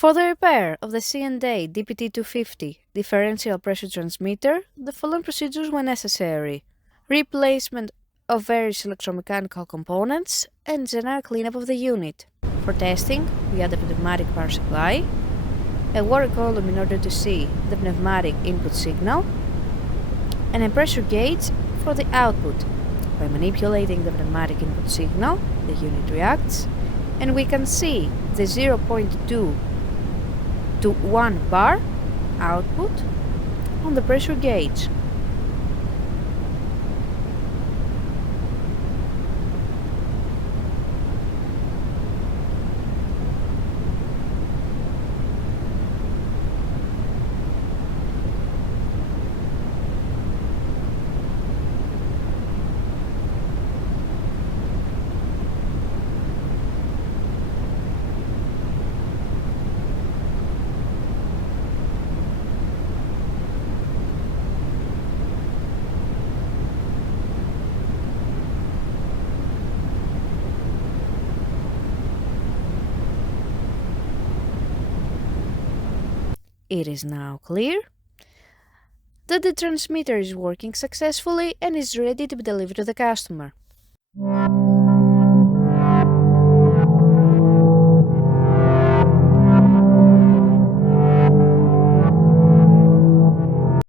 For the repair of the C&A DPT-250 Differential pressure transmitter, the following procedures were necessary: replacement of various electromechanical components and general cleanup of the unit. For testing, we add a pneumatic power supply, a water column in order to see the pneumatic input signal, and a pressure gauge for the output. By manipulating the pneumatic input signal, the unit reacts, and we can see the 0.2 to 1 bar output on the pressure gauge. It is now clear that the transmitter is working successfully and is ready to be delivered to the customer.